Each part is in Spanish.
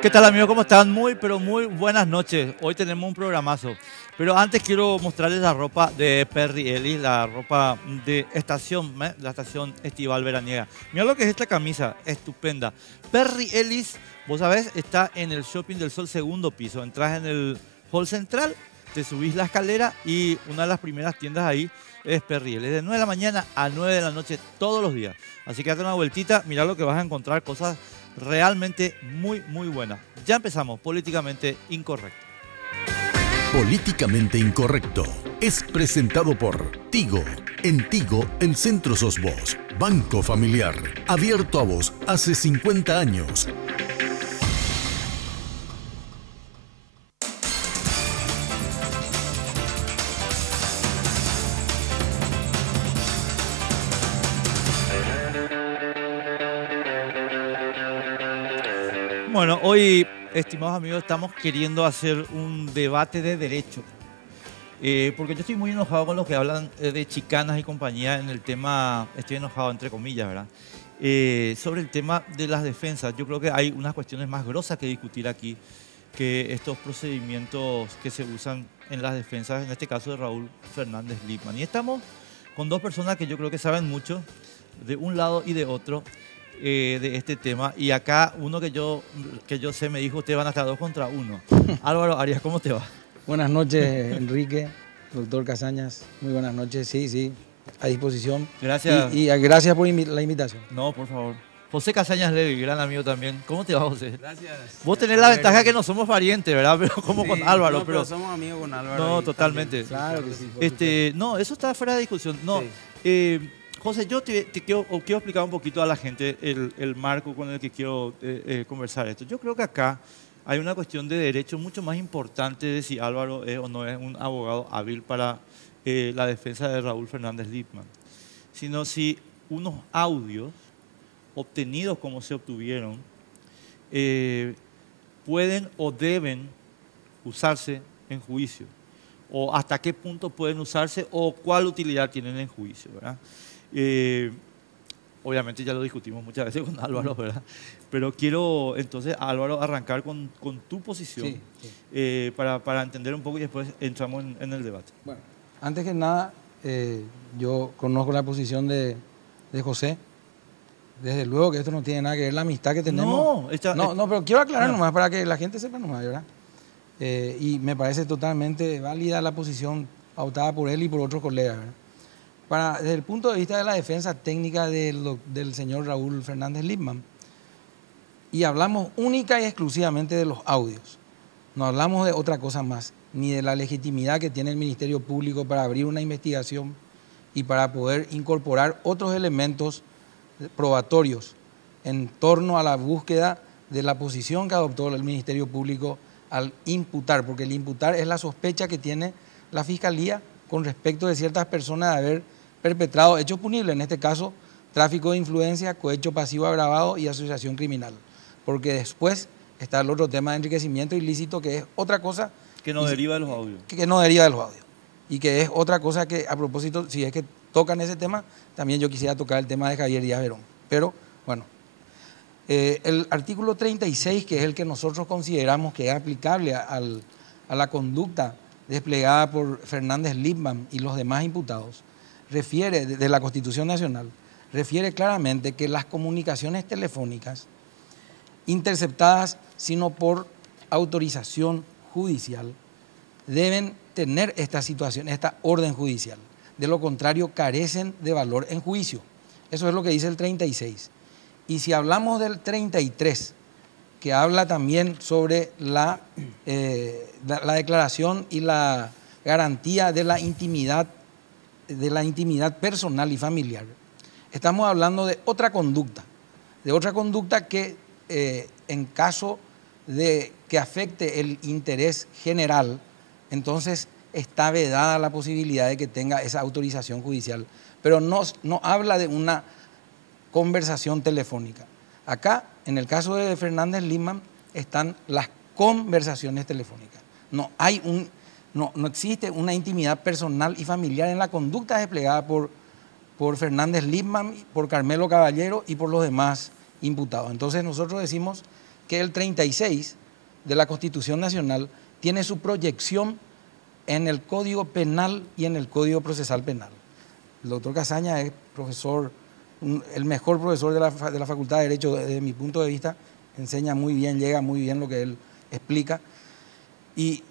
¿Qué tal amigos? ¿Cómo están? Muy, pero muy buenas noches. Hoy tenemos un programazo. Pero antes quiero mostrarles la ropa de Perry Ellis, la ropa de estación, la estación estival veraniega. Mira lo que es esta camisa, estupenda. Perry Ellis, vos sabés, está en el Shopping del Sol segundo piso. Entras en el hall central, te subís la escalera y una de las primeras tiendas ahí es Perry Ellis. De 9 de la mañana a 9 de la noche todos los días. Así que date una vueltita, mira lo que vas a encontrar, cosas realmente muy, muy buena. Ya empezamos, Políticamente Incorrecto. Políticamente Incorrecto es presentado por Tigo. En Tigo, el centro sos vos. Banco Familiar, abierto a vos hace 50 años. Bueno, hoy, estimados amigos, estamos queriendo hacer un debate de derecho. Porque yo estoy muy enojado con los que hablan de chicanas y compañía en el tema, estoy enojado entre comillas, ¿verdad? Sobre el tema de las defensas. Yo creo que hay unas cuestiones más grosas que discutir aquí que estos procedimientos que se usan en las defensas, en este caso de Raúl Fernández Lipman. Y estamos con dos personas que yo creo que saben mucho, de un lado y de otro, de este tema. Y acá uno que yo sé me dijo, ustedes van a estar 2 contra 1. Álvaro Arias, ¿cómo te va? Buenas noches, Enrique, doctor Casañas. Muy buenas noches. Sí, sí, a disposición. Gracias. Y gracias por la invitación. No, por favor. José Casañas Levi, gran amigo también. ¿Cómo te va, José? Gracias. Vos tenés la ventaja que no somos parientes, ¿verdad? Pero como Sí, con Álvaro. no, pero somos amigos con Álvaro. No, y totalmente. Claro que sí. Por supuesto. No, eso está fuera de discusión. No, Sí. José, yo te quiero explicar un poquito a la gente el marco con el que quiero conversar esto. Yo creo que acá hay una cuestión de derecho mucho más importante de si Álvaro es o no es un abogado hábil para la defensa de Raúl Fernández Lipman, sino si unos audios obtenidos como se obtuvieron pueden o deben usarse en juicio, o hasta qué punto pueden usarse o cuál utilidad tienen en juicio, ¿verdad? Obviamente ya lo discutimos muchas veces con Álvaro, ¿verdad? Pero quiero entonces, Álvaro, arrancar con tu posición Sí, sí. para entender un poco y después entramos en el debate. Bueno, antes que nada, yo conozco la posición de José. Desde luego que esto no tiene nada que ver la amistad que tenemos. No, pero quiero aclarar nomás para que la gente sepa nomás, ¿verdad? Y me parece totalmente válida la posición adoptada por él y por otros colegas, ¿verdad? Desde el punto de vista de la defensa técnica del señor Raúl Fernández Lipman, y hablamos única y exclusivamente de los audios, no hablamos de otra cosa más, ni de la legitimidad que tiene el Ministerio Público para abrir una investigación y para poder incorporar otros elementos probatorios en torno a la búsqueda de la posición que adoptó el Ministerio Público al imputar, porque el imputar es la sospecha que tiene la Fiscalía con respecto de ciertas personas de haber perpetrado hechos punibles, en este caso tráfico de influencia, cohecho pasivo agravado y asociación criminal, porque después está el otro tema de enriquecimiento ilícito, que es otra cosa Que no deriva de los audios. que no deriva de los audios, y que es otra cosa que, a propósito, si es que tocan ese tema, también yo quisiera tocar el tema de Javier Díaz Verón. Pero bueno, el artículo 36, que es el que nosotros consideramos que es aplicable a la conducta desplegada por Fernández Lipman y los demás imputados, refiere, de la Constitución Nacional, refiere claramente que las comunicaciones telefónicas interceptadas sino por autorización judicial deben tener esta situación, esta orden judicial. De lo contrario, carecen de valor en juicio. Eso es lo que dice el 36. Y si hablamos del 33, que habla también sobre la declaración y la garantía de la intimidad personal y familiar, estamos hablando de otra conducta que en caso de que afecte el interés general, entonces está vedada la posibilidad de que tenga esa autorización judicial, pero no habla de una conversación telefónica. Acá, en el caso de Fernández Lipman, están las conversaciones telefónicas. No existe una intimidad personal y familiar en la conducta desplegada por Fernández Lipman, por Carmelo Caballero y por los demás imputados. Entonces nosotros decimos que el 36 de la Constitución Nacional tiene su proyección en el Código Penal y en el Código Procesal Penal. El doctor Casaña es profesor, el mejor profesor de la Facultad de Derecho desde mi punto de vista, enseña muy bien, llega muy bien lo que él explica, y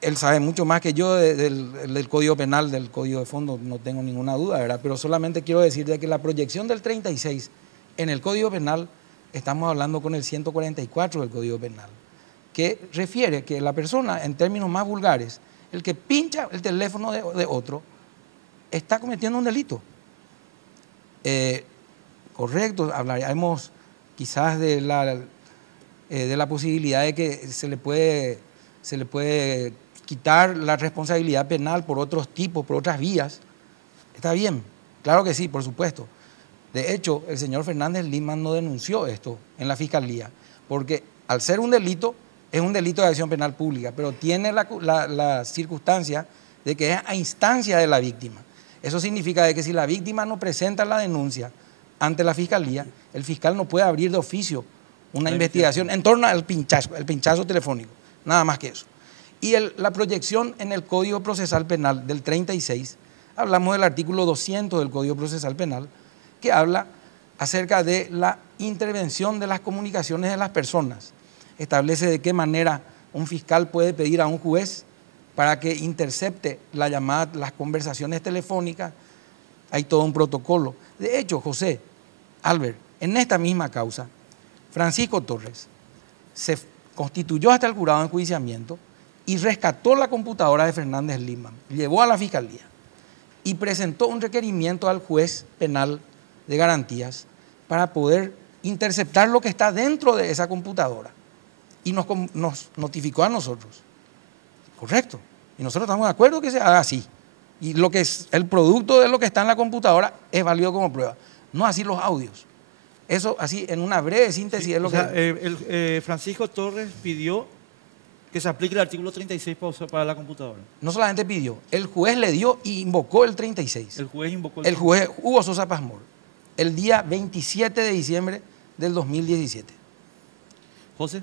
él sabe mucho más que yo del Código Penal, del Código de Fondo, no tengo ninguna duda, ¿verdad? Pero solamente quiero decir de que la proyección del 36 en el Código Penal, estamos hablando con el 144 del Código Penal, que refiere que la persona, en términos más vulgares, el que pincha el teléfono de otro, está cometiendo un delito. Correcto, hablaremos quizás de la posibilidad de que se le puede quitar la responsabilidad penal por otros tipos, por otras vías. Está bien, claro que sí, por supuesto. De hecho, el señor Fernández Lindman no denunció esto en la Fiscalía, porque al ser un delito, es un delito de acción penal pública, pero tiene la circunstancia de que es a instancia de la víctima. Eso significa de que si la víctima no presenta la denuncia ante la Fiscalía, el fiscal no puede abrir de oficio una investigación en torno al pinchazo telefónico, nada más que eso. Y la proyección en el Código Procesal Penal del 36, hablamos del artículo 200 del Código Procesal Penal, que habla acerca de la intervención de las comunicaciones de las personas. Establece de qué manera un fiscal puede pedir a un juez para que intercepte la llamada, las conversaciones telefónicas. Hay todo un protocolo. De hecho, José, Albert, en esta misma causa, Francisco Torres se constituyó hasta el jurado de enjuiciamiento y rescató la computadora de Fernández Lindman, llevó a la Fiscalía y presentó un requerimiento al juez penal de garantías para poder interceptar lo que está dentro de esa computadora. Y nos notificó a nosotros. Correcto. Y nosotros estamos de acuerdo que se haga así. Y lo que es el producto de lo que está en la computadora es válido como prueba. No así los audios. Eso así, en una breve síntesis, sí, es lo que... Francisco Torres pidió que se aplique el artículo 36 para la computadora. No solamente pidió, el juez le dio y invocó el 36. El juez invocó el juez Hugo Sosa Pazmor, el día 27 de diciembre del 2017. José.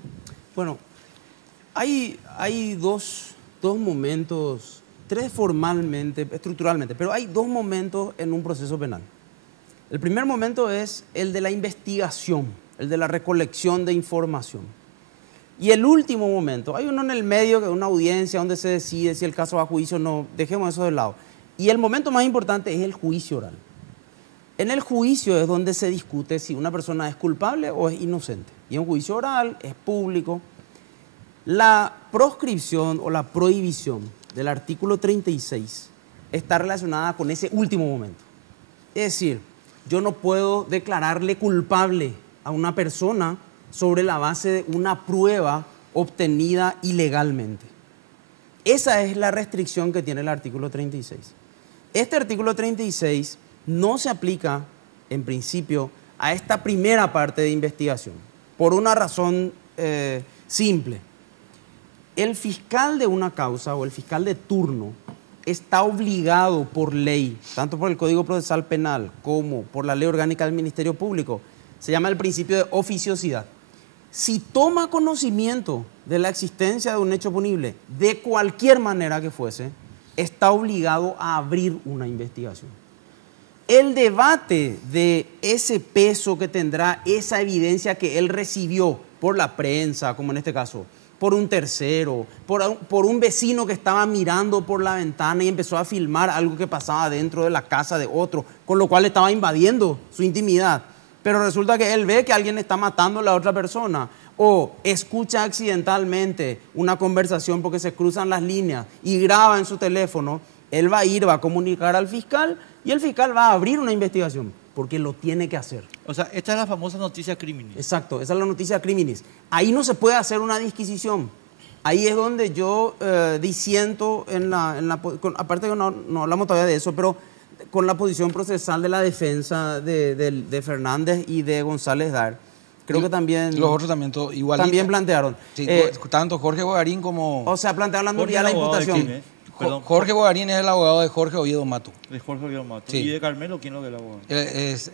Bueno, hay dos momentos, tres formalmente, estructuralmente, pero hay dos momentos en un proceso penal. El primer momento es el de la investigación, el de la recolección de información. Y el último momento, hay uno en el medio, que es una audiencia donde se decide si el caso va a juicio o no, dejemos eso de lado. Y el momento más importante es el juicio oral. En el juicio es donde se discute si una persona es culpable o es inocente. Y en un juicio oral es público. La proscripción o la prohibición del artículo 36 está relacionada con ese último momento. Es decir, yo no puedo declararle culpable a una persona sobre la base de una prueba obtenida ilegalmente. Esa es la restricción que tiene el artículo 36. Este artículo 36 no se aplica, en principio, a esta primera parte de investigación, por una razón simple. El fiscal de una causa o el fiscal de turno está obligado por ley, tanto por el Código Procesal Penal como por la Ley Orgánica del Ministerio Público, se llama el principio de oficiosidad. Si toma conocimiento de la existencia de un hecho punible, de cualquier manera que fuese, está obligado a abrir una investigación. El debate de ese peso que tendrá esa evidencia que él recibió por la prensa, como en este caso, por un tercero, por un vecino que estaba mirando por la ventana y empezó a filmar algo que pasaba dentro de la casa de otro, con lo cual estaba invadiendo su intimidad. Pero resulta que él ve que alguien está matando a la otra persona o escucha accidentalmente una conversación porque se cruzan las líneas y graba en su teléfono. Él va a comunicar al fiscal y el fiscal va a abrir una investigación porque lo tiene que hacer. O sea, esta es la famosa noticia criminis. Exacto, esa es la noticia criminis. Ahí no se puede hacer una disquisición. Ahí es donde yo disiento, aparte que no hablamos todavía de eso, pero con la posición procesal de la defensa de Fernández y de González Dar. Creo que también... Los otros también, igual. También plantearon. Sí, tanto Jorge Bogarín como... O sea, plantearon la nulidad de la imputación. Jorge Bogarín es el abogado de Jorge Oviedo Mato. De Jorge Oviedo Mato. Sí. ¿Y de Carmelo quién es el abogado? Es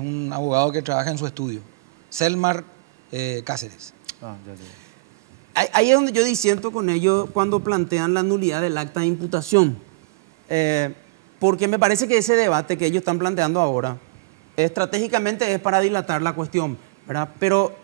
un abogado que trabaja en su estudio. Selmar Cáceres. Ahí es donde yo disiento con ellos cuando plantean la nulidad del acta de imputación. Porque me parece que ese debate que ellos están planteando ahora, estratégicamente es para dilatar la cuestión, ¿verdad? Pero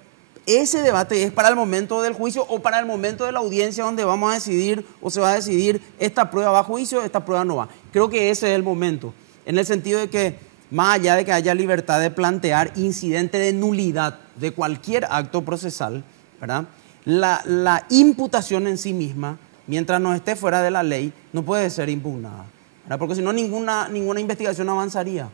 ese debate es para el momento del juicio o para el momento de la audiencia donde vamos a decidir o se va a decidir esta prueba va a juicio, esta prueba no va. Creo que ese es el momento, en el sentido de que más allá de que haya libertad de plantear incidente de nulidad de cualquier acto procesal, ¿verdad? La imputación en sí misma, mientras no esté fuera de la ley, no puede ser impugnada, ¿verdad? Porque si no ninguna investigación avanzaría.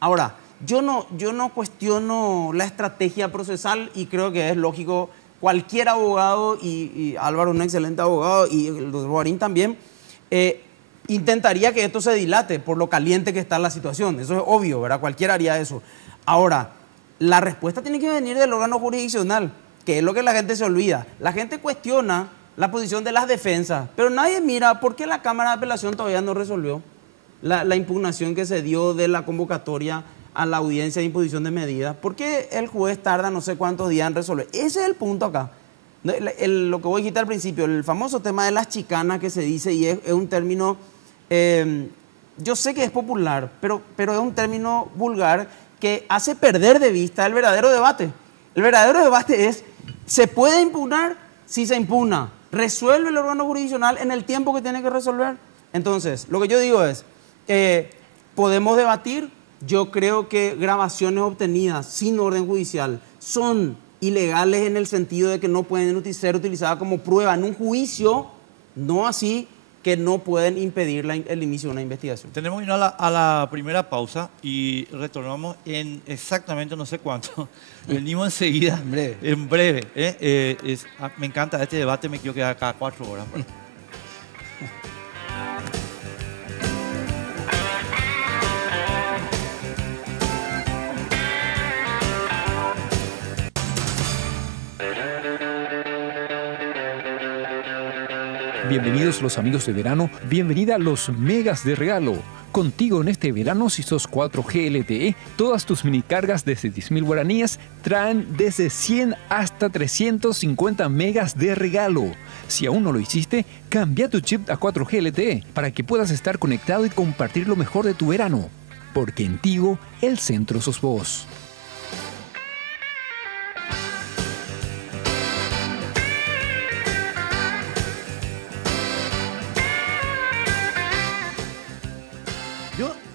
Ahora, yo no cuestiono la estrategia procesal y creo que es lógico, cualquier abogado, y Álvaro es un excelente abogado, y el doctor Guarín también, intentaría que esto se dilate por lo caliente que está la situación. Eso es obvio, ¿verdad? Cualquiera haría eso. Ahora, la respuesta tiene que venir del órgano jurisdiccional, que es lo que la gente se olvida. La gente cuestiona la posición de las defensas, pero nadie mira por qué la Cámara de Apelación todavía no resolvió la impugnación que se dio de la convocatoria a la audiencia de imposición de medidas. ¿Por qué el juez tarda no sé cuántos días en resolver? Ese es el punto acá. Lo que voy a quitar al principio, el famoso tema de las chicanas que se dice, y es un término, yo sé que es popular, pero es un término vulgar que hace perder de vista el verdadero debate. El verdadero debate es, ¿se puede impugnar? Si se impugna, ¿resuelve el órgano jurisdiccional en el tiempo que tiene que resolver? Entonces, lo que yo digo es, podemos debatir. Yo creo que grabaciones obtenidas sin orden judicial son ilegales en el sentido de que no pueden ser utilizadas como prueba en un juicio, no así que no pueden impedir el inicio de una investigación. Tenemos que ir a la primera pausa y retornamos en exactamente no sé cuánto. Venimos enseguida, en breve. Me encanta este debate, me quiero quedar cada 4 horas. Bienvenidos los amigos de verano, bienvenida a los megas de regalo. Contigo en este verano, si sos 4G LTE, todas tus mini cargas desde 10.000 guaraníes traen desde 100 hasta 350 megas de regalo. Si aún no lo hiciste, cambia tu chip a 4G LTE para que puedas estar conectado y compartir lo mejor de tu verano. Porque en Tigo, el centro sos vos.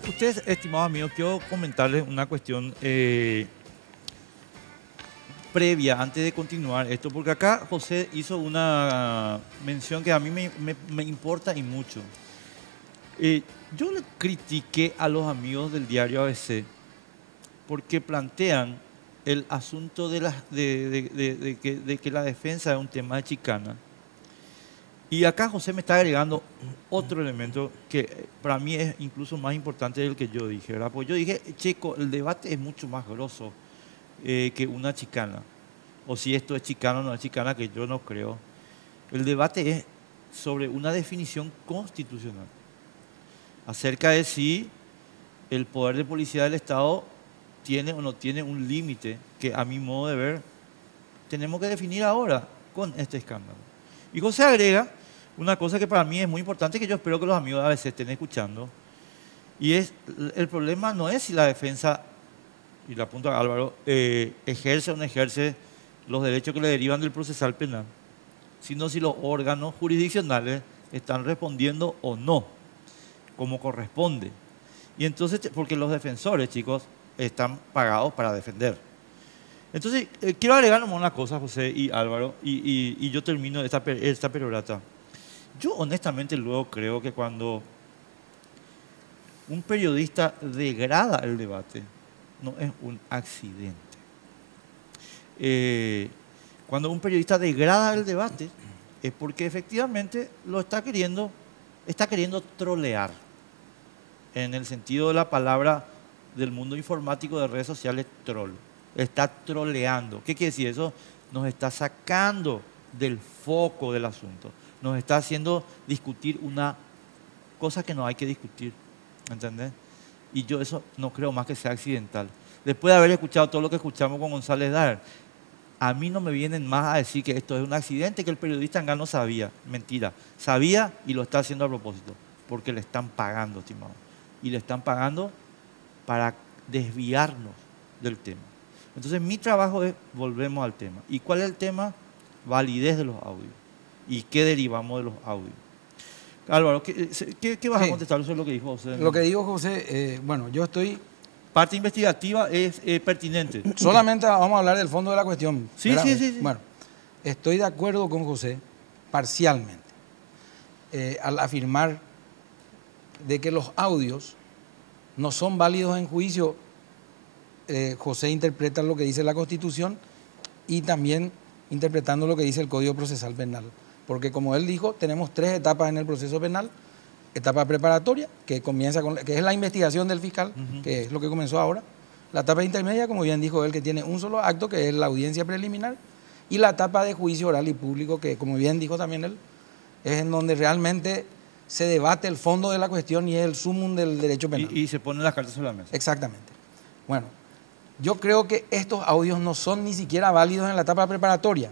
Ustedes, estimados amigos, quiero comentarles una cuestión previa, antes de continuar esto, porque acá José hizo una mención que a mí me importa y mucho. Yo le critiqué a los amigos del diario ABC porque plantean el asunto de que la defensa es un tema de chicana. Y acá José me está agregando otro elemento que para mí es incluso más importante del que yo dije, ¿verdad? Porque yo dije, Checo, el debate es mucho más grosso que una chicana. O si esto es chicana o no es chicana, que yo no creo. El debate es sobre una definición constitucional acerca de si el poder de policía del Estado tiene o no tiene un límite que, a mi modo de ver, tenemos que definir ahora con este escándalo. Y José agrega una cosa que para mí es muy importante, que yo espero que los amigos a veces estén escuchando, y es, el problema no es si la defensa, y le apunto a Álvaro, ejerce o no ejerce los derechos que le derivan del procesal penal, sino si los órganos jurisdiccionales están respondiendo o no, como corresponde. Y entonces, porque los defensores, chicos, están pagados para defender. Entonces, quiero agregar nomás una cosa, José y Álvaro, y yo termino esta perorata. Yo honestamente luego creo que cuando un periodista degrada el debate, no es un accidente. Cuando un periodista degrada el debate, es porque efectivamente lo está queriendo trolear, en el sentido de la palabra del mundo informático de redes sociales, troll. Está troleando. ¿Qué quiere decir eso? Nos está sacando del foco del asunto. Nos está haciendo discutir una cosa que no hay que discutir. ¿Entendés? Y yo eso no creo más que sea accidental. Después de haber escuchado todo lo que escuchamos con González Daer, A mí no me vienen más a decir que esto es un accidente, que el periodista Angá no sabía. Mentira. Sabía y lo está haciendo a propósito, porque le están pagando, estimado. Y le están pagando para desviarnos del tema. Entonces mi trabajo es, volvemos al tema. ¿Y cuál es el tema? Validez de los audios. ¿Y qué derivamos de los audios? Álvaro, ¿qué vas a contestar? Eso es lo que dijo José. Lo que dijo José, bueno, yo estoy... Parte investigativa es pertinente. Solamente vamos a hablar del fondo de la cuestión. Sí. Bueno, estoy de acuerdo con José parcialmente al afirmar de que los audios no son válidos en juicio. José interpreta lo que dice la Constitución y también interpretando lo que dice el Código Procesal Penal. Porque como él dijo, tenemos 3 etapas en el proceso penal. Etapa preparatoria, que comienza que es la investigación del fiscal, que es lo que comenzó ahora. La etapa intermedia, como bien dijo él, que tiene un solo acto, que es la audiencia preliminar. Y la etapa de juicio oral y público, que como bien dijo también él, es en donde realmente se debate el fondo de la cuestión y es el sumum del derecho penal. Y se ponen las cartas sobre la mesa. Exactamente. Bueno, yo creo que estos audios no son ni siquiera válidos en la etapa preparatoria.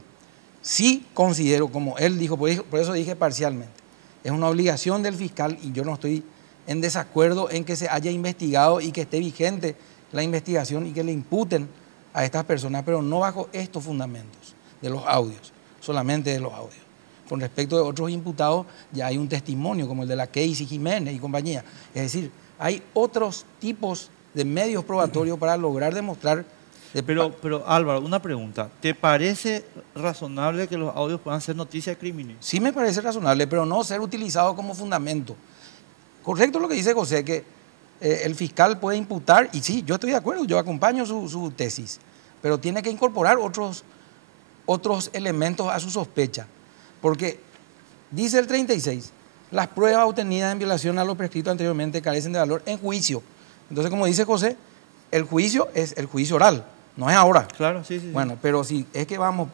Sí considero, como él dijo, por eso dije parcialmente, es una obligación del fiscal y yo no estoy en desacuerdo en que se haya investigado y que esté vigente la investigación y que le imputen a estas personas, pero no bajo estos fundamentos de los audios, solamente de los audios. Con respecto de otros imputados ya hay un testimonio como el de la Casey Jiménez y compañía. Es decir, hay otros tipos de medios probatorios para lograr demostrar... Pero Álvaro, una pregunta. ¿Te parece razonable que los audios puedan ser noticia de crímenes? Sí me parece razonable, pero no ser utilizado como fundamento. Correcto lo que dice José, que el fiscal puede imputar, y sí, yo estoy de acuerdo, yo acompaño su tesis, pero tiene que incorporar otros elementos a su sospecha. Porque dice el 36, las pruebas obtenidas en violación a lo prescrito anteriormente carecen de valor en juicio. Entonces, como dice José, el juicio es el juicio oral. No es ahora. Claro, sí. Bueno, pero si es que vamos,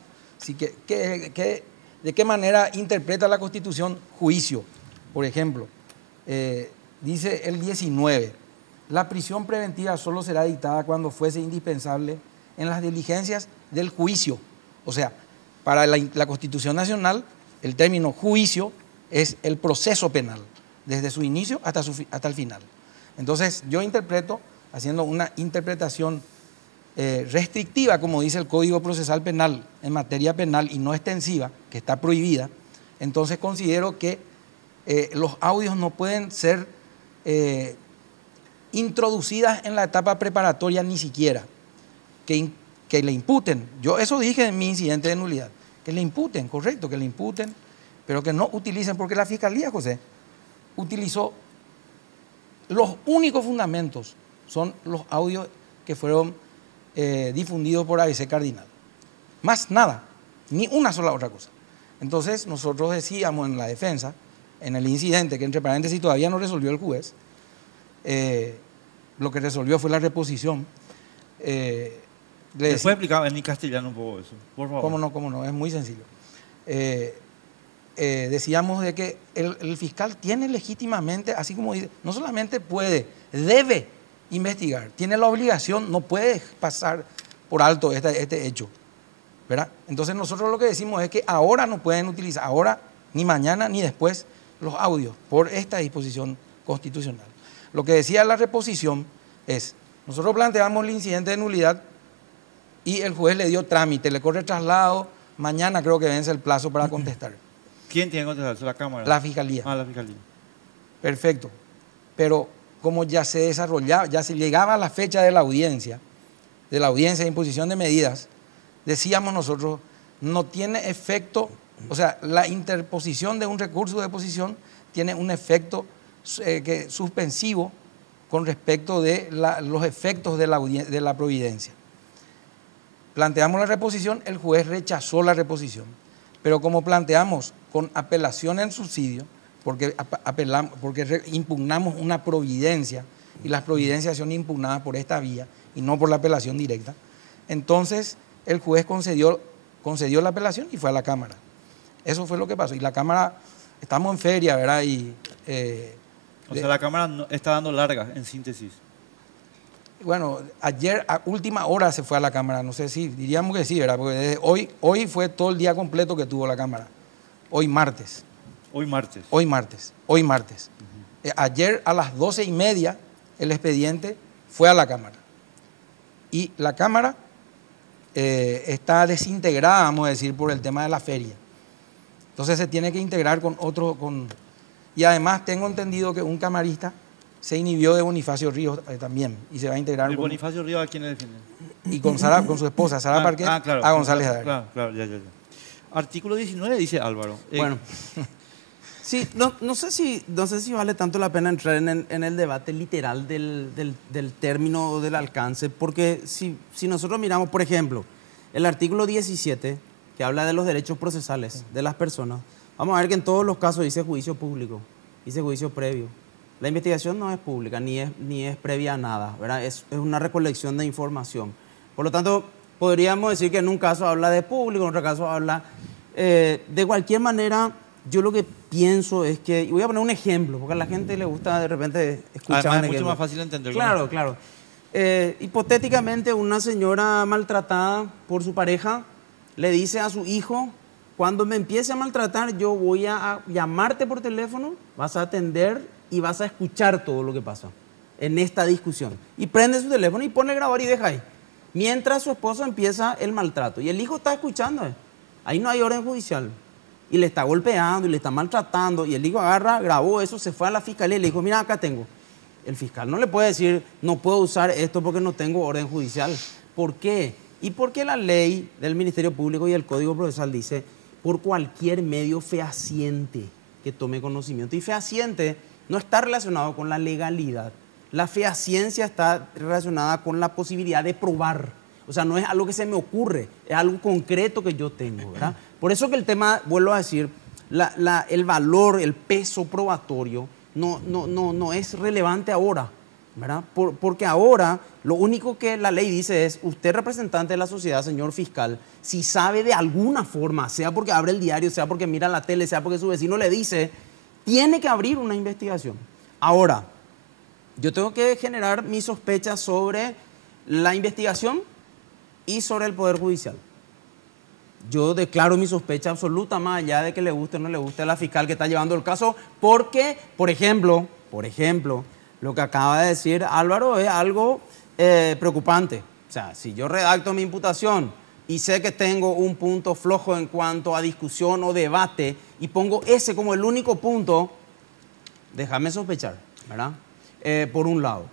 ¿de qué manera interpreta la Constitución juicio? Por ejemplo, dice el 19, la prisión preventiva solo será dictada cuando fuese indispensable en las diligencias del juicio. O sea, para la Constitución Nacional, el término juicio es el proceso penal, desde su inicio hasta el final. Entonces, yo interpreto, haciendo una interpretación restrictiva, como dice el Código Procesal Penal en materia penal y no extensiva, que está prohibida, entonces considero que los audios no pueden ser introducidas en la etapa preparatoria ni siquiera, que le imputen. Yo eso dije en mi incidente de nulidad, que le imputen, correcto, que le imputen, pero que no utilicen, porque la Fiscalía, José, utilizó los únicos fundamentos, son los audios que fueron difundidos por ABC Cardinal. Más nada, ni una sola otra cosa. Entonces nosotros decíamos en la defensa, en el incidente, que entre paréntesis todavía no resolvió el juez, lo que resolvió fue la reposición. ¿Le puede explicar en castellano un poco eso, por favor? Cómo no, es muy sencillo. Decíamos de que el fiscal tiene legítimamente, así como dice, no solamente puede, debe investigar, tiene la obligación, no puede pasar por alto este hecho, ¿verdad? Entonces nosotros lo que decimos es que ahora no pueden utilizar, ahora, ni mañana, ni después, los audios, por esta disposición constitucional. Lo que decía la reposición es, nosotros planteamos el incidente de nulidad y el juez le dio trámite, le corre traslado, mañana creo que vence el plazo para contestar. ¿Quién tiene que contestar? ¿La Cámara? La Fiscalía. Ah, la Fiscalía. Perfecto. Pero como ya se desarrollaba, ya se llegaba a la fecha de la audiencia de imposición de medidas, decíamos nosotros, no tiene efecto, o sea, la interposición de un recurso de deposición tiene un efecto suspensivo con respecto de los efectos de la providencia. Planteamos la reposición, el juez rechazó la reposición, pero como planteamos con apelación en subsidio, porque impugnamos una providencia y las providencias son impugnadas por esta vía y no por la apelación directa, entonces el juez concedió la apelación y fue a la Cámara. Eso fue lo que pasó. Y la Cámara, estamos en feria, ¿verdad? O sea, la Cámara no, está dando largas, en síntesis. Bueno, ayer a última hora se fue a la cámara, no sé si, diríamos que sí, ¿verdad? Porque desde hoy fue todo el día completo que tuvo la cámara. Hoy martes. Hoy martes. Hoy martes. Ayer a las 12:30 el expediente fue a la cámara. Y la cámara está desintegrada, vamos a decir, por el tema de la feria. Entonces se tiene que integrar con otro, y además tengo entendido que un camarista se inhibió de Bonifacio Ríos también y se va a integrar. ¿El Bonifacio Ríos a quién le defiende? Y con su esposa, Sara Parquet, claro, a González Hader. Claro, ya. Artículo 19 dice Álvaro. Bueno, sí, no sé si vale tanto la pena entrar en el debate literal del término o del alcance, porque si nosotros miramos, por ejemplo, el artículo 17, que habla de los derechos procesales de las personas, vamos a ver que en todos los casos dice juicio público, dice juicio previo. La investigación no es pública, ni es previa a nada, ¿verdad? Es una recolección de información. Por lo tanto, podríamos decir que en un caso habla de público, en otro caso habla... de cualquier manera, yo lo que pienso es que... Y voy a poner un ejemplo, porque a la gente le gusta de repente escuchar un ejemplo. Es mucho más fácil entenderlo. Claro. Hipotéticamente, una señora maltratada por su pareja le dice a su hijo: cuando me empiece a maltratar, yo voy a llamarte por teléfono, vas a atender y vas a escuchar todo lo que pasa en esta discusión. Y prende su teléfono y pone a grabar y deja ahí. Mientras su esposo empieza el maltrato. Y el hijo está escuchando. Ahí no hay orden judicial. Y le está golpeando y le está maltratando. Y el hijo agarra, grabó eso, se fue a la fiscalía y le dijo: mira, acá tengo. El fiscal no le puede decir: no puedo usar esto porque no tengo orden judicial. ¿Por qué? Y porque la ley del Ministerio Público y el Código Procesal dice: por cualquier medio fehaciente que tome conocimiento. Y fehaciente no está relacionado con la legalidad. La fehaciencia está relacionada con la posibilidad de probar. O sea, no es algo que se me ocurre, es algo concreto que yo tengo, ¿verdad? Por eso que el tema, vuelvo a decir, el valor, el peso probatorio no es relevante ahora, ¿verdad? Porque ahora lo único que la ley dice es: usted, representante de la sociedad, señor fiscal, si sabe de alguna forma, sea porque abre el diario, sea porque mira la tele, sea porque su vecino le dice, tiene que abrir una investigación. Ahora, yo tengo que generar mis sospechas sobre la investigación y sobre el Poder Judicial. Yo declaro mi sospecha absoluta, más allá de que le guste o no le guste a la fiscal que está llevando el caso, porque, por ejemplo, lo que acaba de decir Álvaro es algo preocupante. O sea, si yo redacto mi imputación y sé que tengo un punto flojo en cuanto a discusión o debate y pongo ese como el único punto, déjame sospechar, ¿verdad? Por un lado.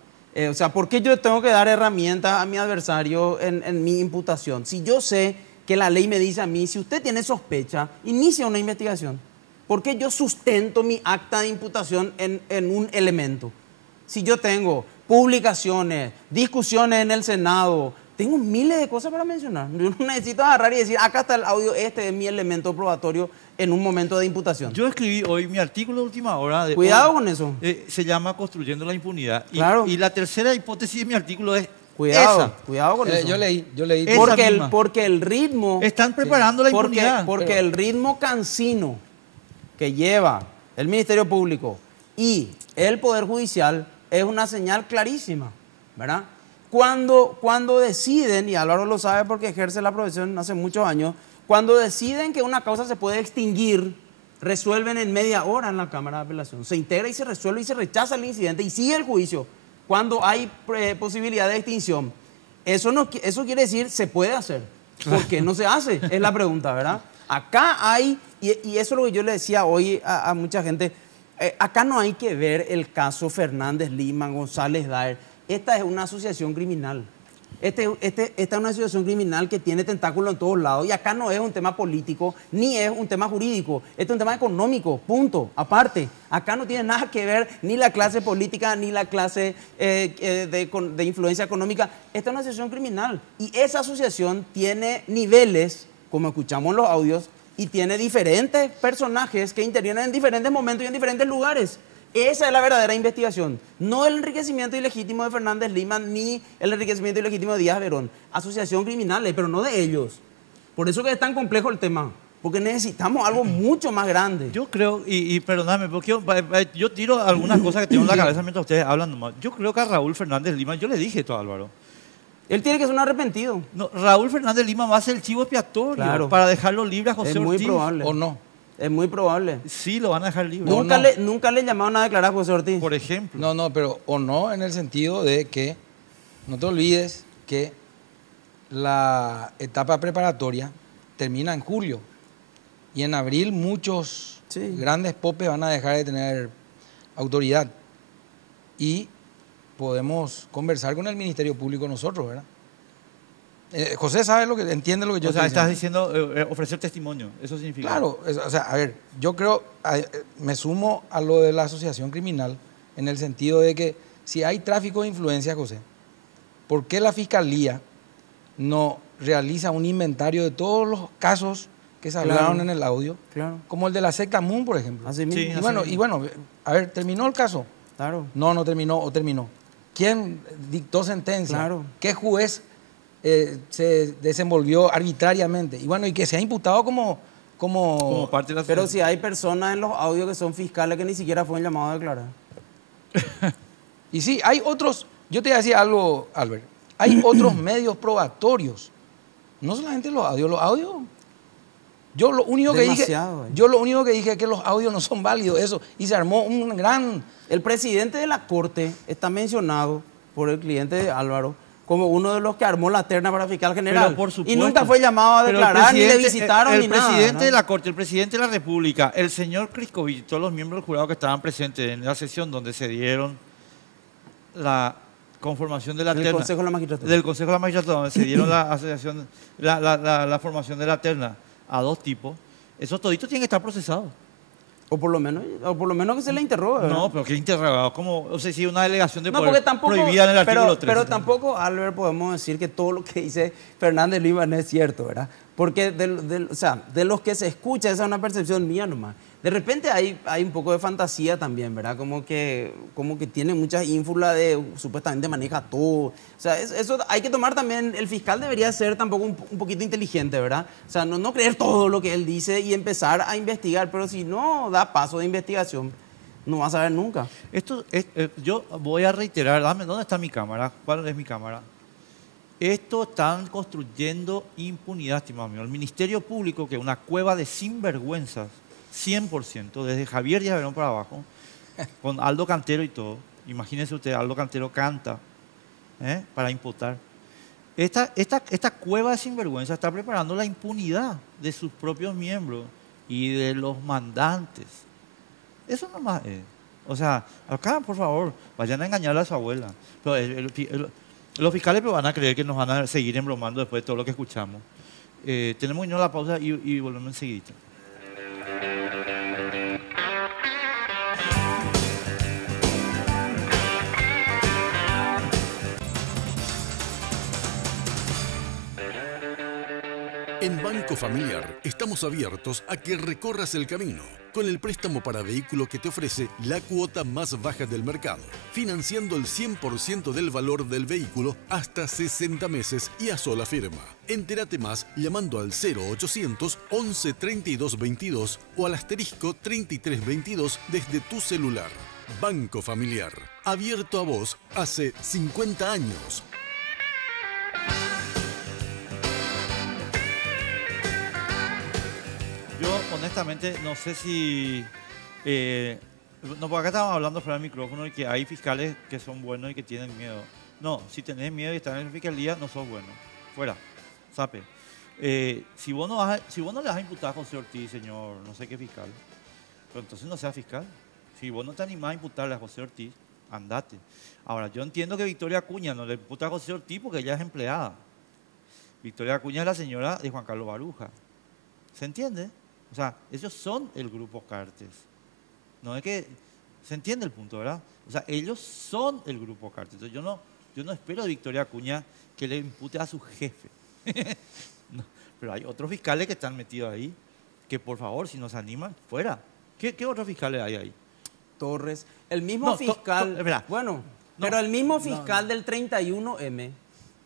O sea, ¿por qué yo tengo que dar herramientas a mi adversario en mi imputación? Si yo sé que la ley me dice a mí: si usted tiene sospecha, inicia una investigación. ¿Por qué yo sustento mi acta de imputación en un elemento? Si yo tengo publicaciones, discusiones en el Senado, tengo miles de cosas para mencionar. Yo no necesito agarrar y decir: acá está el audio, este es mi elemento probatorio en un momento de imputación. Yo escribí hoy mi artículo de última hora. Cuidado con eso. Se llama Construyendo la impunidad. Claro. Y la tercera hipótesis de mi artículo es cuidado con eso. Yo leí. Porque el ritmo... Están preparando la impunidad. Porque el ritmo cansino que lleva el Ministerio Público y el Poder Judicial es una señal clarísima, ¿verdad? Cuando deciden, y Álvaro lo sabe porque ejerce la profesión hace muchos años, cuando deciden que una causa se puede extinguir, resuelven en media hora en la Cámara de Apelación. Se integra y se resuelve y se rechaza el incidente y sigue el juicio cuando hay posibilidad de extinción. Eso quiere decir: se puede hacer. ¿Por qué no se hace? Es la pregunta, ¿verdad? Acá hay, y eso es lo que yo le decía hoy a mucha gente, acá no hay que ver el caso Fernández Lima, González Daer. Esta es una asociación criminal. Esta es una asociación criminal que tiene tentáculos en todos lados. Y acá no es un tema político, ni es un tema jurídico. Este es un tema económico, punto. Aparte, acá no tiene nada que ver ni la clase política, ni la clase de influencia económica. Esta es una asociación criminal. Y esa asociación tiene niveles, como escuchamos en los audios, y tiene diferentes personajes que intervienen en diferentes momentos y en diferentes lugares. Esa es la verdadera investigación, no el enriquecimiento ilegítimo de Fernández Lima ni el enriquecimiento ilegítimo de Díaz Verón. Asociación criminal, pero no de ellos. Por eso que es tan complejo el tema. Porque necesitamos algo mucho más grande. Yo creo, y perdóname, porque yo tiro algunas cosas que tengo en la cabeza mientras ustedes hablan nomás. Yo creo que a Raúl Fernández Lima, yo le dije esto a Álvaro. Él tiene que ser un arrepentido. No, Raúl Fernández Lima va a ser el chivo expiatorio para dejarlo libre a José Ortiz. Es muy probable. ¿O no? Es muy probable. Sí, lo van a dejar libre. Nunca le llamaron a declarar a José Ortiz. Por ejemplo. No, pero o no en el sentido de que no te olvides que la etapa preparatoria termina en julio y en abril muchos grandes popes van a dejar de tener autoridad y podemos conversar con el Ministerio Público nosotros, ¿verdad? José sabe entiende lo que yo estoy diciendo. Estás diciendo ofrecer testimonio, eso significa. Claro, o sea, a ver, yo creo, me sumo a lo de la asociación criminal en el sentido de que si hay tráfico de influencia, José, ¿por qué la Fiscalía no realiza un inventario de todos los casos que se hablaron en el audio? Claro. Como el de la secta Moon, por ejemplo. Así mismo. Y bueno, a ver, ¿terminó el caso? Claro. No terminó o terminó. ¿Quién dictó sentencia? Claro. ¿Qué juez se desenvolvió arbitrariamente? Y bueno, y que se ha imputado como parte de la Pero si hay personas en los audios que son fiscales que ni siquiera fueron llamados a declarar. Y sí, hay otros, yo te voy a decir algo, Albert, hay otros medios probatorios, no solamente los audios, yo lo único que dije es que los audios no son válidos, eso, y se armó un gran... El presidente de la Corte está mencionado por el cliente de Álvaro como uno de los que armó la terna para fiscal general. Pero por supuesto. Y nunca fue llamado a declarar, ni le visitaron, ni nada. El presidente de la Corte, el presidente de la República, el señor Criscovich y todos los miembros del jurado que estaban presentes en la sesión donde se dieron la conformación de la terna. Del Consejo de la Magistratura. Del Consejo de la Magistratura, donde se dieron la formación de la terna a dos tipos. Esos toditos tienen que estar procesados. O por lo menos que se le interrogue. No, pero que interrogado, como, o sea, si una delegación de poder porque tampoco, prohibida en el artículo 13. Pero tampoco, Albert, podemos decir que todo lo que dice Fernández Lima no es cierto, ¿verdad? Porque de los que se escucha, esa es una percepción mía nomás. De repente hay un poco de fantasía también, ¿verdad? Como que tiene muchas ínfulas de supuestamente maneja todo. O sea, eso hay que tomar también, el fiscal debería ser tampoco un poquito inteligente, ¿verdad? O sea, no creer todo lo que él dice y empezar a investigar, pero si no da paso de investigación, no va a saber nunca. Yo voy a reiterar, ¿dónde está mi cámara? ¿Cuál es mi cámara? Esto están construyendo impunidad, estimado mío. El Ministerio Público, que es una cueva de sinvergüenzas, 100%, desde Javier Yaverón para abajo, con Aldo Cantero y todo. Imagínense usted, Aldo Cantero canta para imputar. Esta cueva de sinvergüenza está preparando la impunidad de sus propios miembros y de los mandantes. Eso nomás es. O sea, acá, por favor, vayan a engañarle a su abuela. Pero los fiscales van a creer que nos van a seguir embromando después de todo lo que escuchamos. Tenemos que irnos a la pausa y volvemos enseguida. En Banco Familiar estamos abiertos a que recorras el camino con el préstamo para vehículo que te ofrece la cuota más baja del mercado, financiando el 100% del valor del vehículo hasta 60 meses y a sola firma. Entérate más llamando al 0800 11 32 22 o al asterisco 33 22 desde tu celular. Banco Familiar, abierto a vos hace 50 años. Yo, honestamente, no sé si... porque acá estamos hablando fuera del micrófono y que hay fiscales que son buenos y que tienen miedo. No, si tenés miedo y estás en la fiscalía, no sos bueno. Fuera, sape. Si vos no le vas a imputar a José Ortiz, señor, no sé qué fiscal, pero entonces no seas fiscal. Si vos no te animás a imputarle a José Ortiz, andate. Ahora, yo entiendo que Victoria Acuña no le imputa a José Ortiz porque ella es empleada. Victoria Acuña es la señora de Juan Carlos Baruja. ¿Se entiende? O sea, ellos son el grupo Cartes. No es que... ¿Se entiende el punto, verdad? O sea, ellos son el grupo Cartes. Entonces, yo no espero de Victoria Acuña que le impute a su jefe. No, pero hay otros fiscales que están metidos ahí, que por favor, si nos animan, fuera. ¿Qué otros fiscales hay ahí? Torres. El mismo fiscal... pero el mismo fiscal del 31M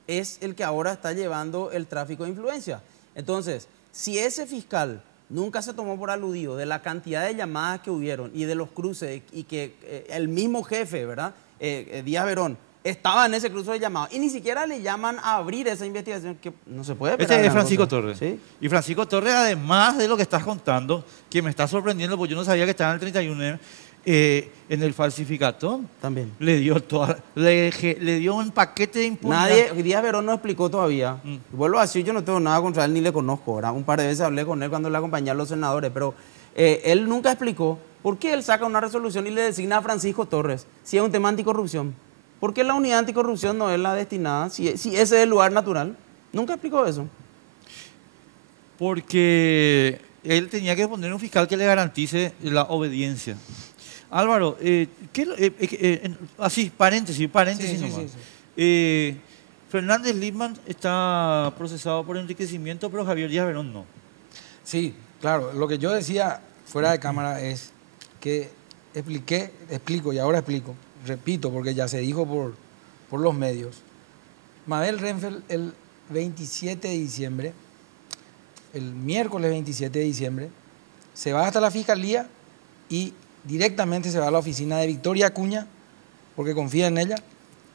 es el que ahora está llevando el tráfico de influencia. Entonces, si ese fiscal nunca se tomó por aludido de la cantidad de llamadas que hubieron y de los cruces y que el mismo jefe, ¿verdad? Díaz Verón, estaba en ese cruce de llamadas y ni siquiera le llaman a abrir esa investigación, que no se puede. Este es Francisco Torres. ¿Sí? Y Francisco Torres, además de lo que estás contando, que me está sorprendiendo porque yo no sabía que estaba en el 31, en el falsificatón. También. Le dio un paquete de impunidad. Díaz Verón no explicó todavía. Vuelvo a decir, yo no tengo nada contra él ni le conozco, ¿verdad? Un par de veces hablé con él cuando le acompañaba a los senadores, pero él nunca explicó por qué él saca una resolución y le designa a Francisco Torres si es un tema anticorrupción. ¿Por qué la unidad anticorrupción no es la destinada si ese es el lugar natural? Nunca explicó eso. Porque él tenía que poner un fiscal que le garantice la obediencia. Álvaro, así, paréntesis nomás. Sí. Fernández Lipman está procesado por enriquecimiento, pero Javier Díaz Verón no. Sí, claro. Lo que yo decía fuera de cámara es que explico y ahora explico, repito, porque ya se dijo por los medios. Mabel Renfeld el 27 de diciembre, el miércoles 27 de diciembre, se va hasta la Fiscalía y directamente se va a la oficina de Victoria Acuña, porque confía en ella,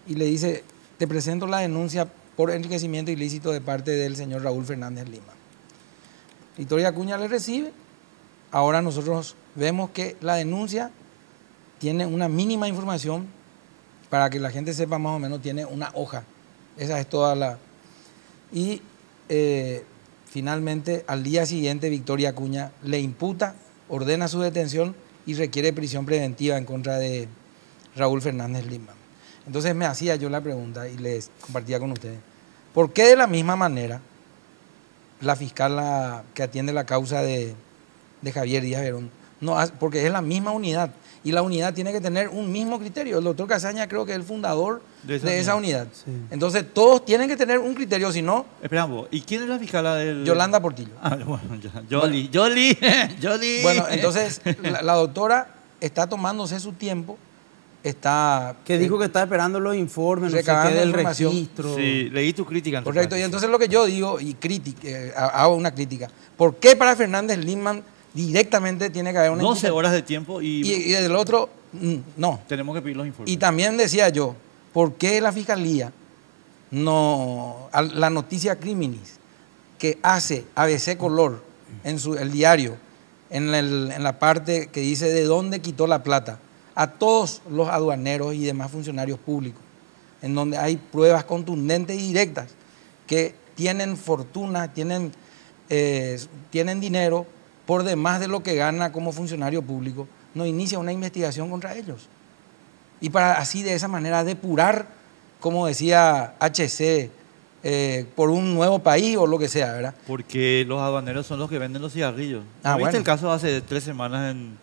y le dice, te presento la denuncia por enriquecimiento ilícito de parte del señor Raúl Fernández Lima. Victoria Acuña le recibe. Ahora nosotros vemos que la denuncia tiene una mínima información, para que la gente sepa más o menos, tiene una hoja. Esa es toda la... Y finalmente, al día siguiente, Victoria Acuña le imputa, ordena su detención y requiere prisión preventiva en contra de Raúl Fernández Lima. Entonces me hacía yo la pregunta y les compartía con ustedes, ¿por qué de la misma manera la fiscal que atiende la causa de Javier Díaz Verón, porque es la misma unidad y la unidad tiene que tener un mismo criterio? El doctor Casaña creo que es el fundador de esa unidad. Sí. Entonces todos tienen que tener un criterio, si no... Esperamos, ¿y quién es la fiscal del...? Yolanda Portillo. Bueno, Yoli. Bueno, entonces la doctora está tomándose su tiempo, está... Que dijo que está esperando los informes, no sé qué, del registro. Sí, leí tu crítica. Correcto, y entonces lo que yo digo, y hago una crítica, ¿por qué para Fernández Lima directamente tiene que haber una 12 horas de tiempo y del otro, no? Tenemos que pedir los informes. Y también decía yo, ¿por qué la Fiscalía no, la noticia criminis que hace ABC Color en el diario, en la parte que dice de dónde quitó la plata, a todos los aduaneros y demás funcionarios públicos, en donde hay pruebas contundentes y directas que tienen fortuna, tienen dinero por demás de lo que gana como funcionario público, no inicia una investigación contra ellos? Y para así de esa manera depurar, como decía HC, por un nuevo país o lo que sea, ¿verdad? Porque los aduaneros son los que venden los cigarrillos. ¿Viste bueno. el caso hace 3 semanas en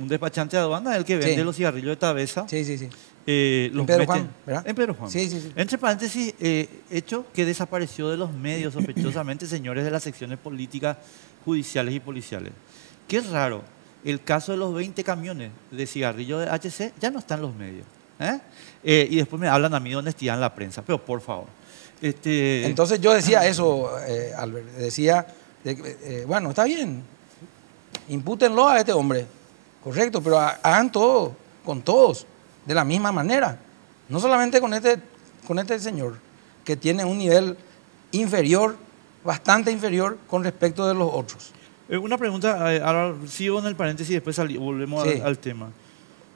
un despachante de aduana, el que vende los cigarrillos de Tabesa? Sí. En Pedro Juan, ¿verdad? En Pedro Juan. Sí. Entre paréntesis, hecho que desapareció de los medios sospechosamente señores de las secciones políticas, judiciales y policiales. Qué raro, el caso de los 20 camiones de cigarrillos de HC ya no está en los medios. Y después me hablan a mí de honestidad en la prensa, pero por favor. Entonces yo decía eso, Albert, decía, bueno, está bien, impútenlo a este hombre, correcto, pero hagan todo, con todos, de la misma manera, no solamente con este señor, que tiene un nivel inferior, bastante inferior con respecto de los otros. Una pregunta, ahora sigo en el paréntesis y después volvemos al tema.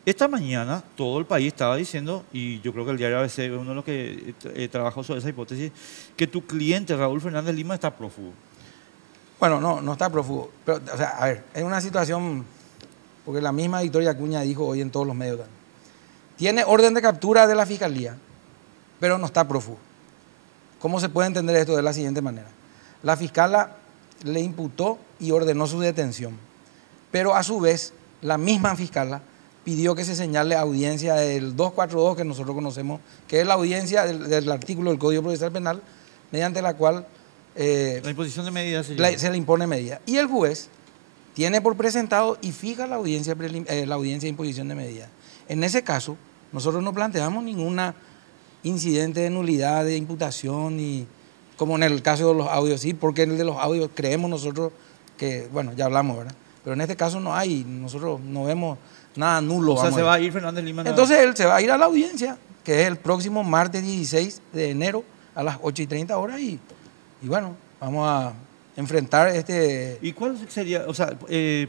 Esta mañana todo el país estaba diciendo, y yo creo que el diario ABC es uno de los que trabajó sobre esa hipótesis, que tu cliente Raúl Fernández Lima está prófugo. Bueno, no está prófugo. Pero, o sea, a ver, es una situación, porque la misma Victoria Acuña dijo hoy en todos los medios también. Tiene orden de captura de la Fiscalía, pero no está prófugo. ¿Cómo se puede entender esto de la siguiente manera? La fiscala le imputó y ordenó su detención, pero a su vez la misma fiscala pidió que se señale audiencia del 242 que nosotros conocemos, que es la audiencia del artículo del Código Procesal Penal, mediante la cual la imposición de medidas se le impone medida. Y el juez tiene por presentado y fija la audiencia de imposición de medida. En ese caso, nosotros no planteamos ninguna incidente de nulidad de imputación, y como en el caso de los audios, sí, porque en el de los audios creemos nosotros que bueno, ya hablamos, ¿verdad? Pero en este caso no hay, nosotros no vemos nada nulo. O sea, se va a ir Fernández Lima. Entonces él se va a ir a la audiencia, que es el próximo martes 16 de enero a las 8:30 horas y bueno, vamos a enfrentar este... ¿Y cuál sería? O sea,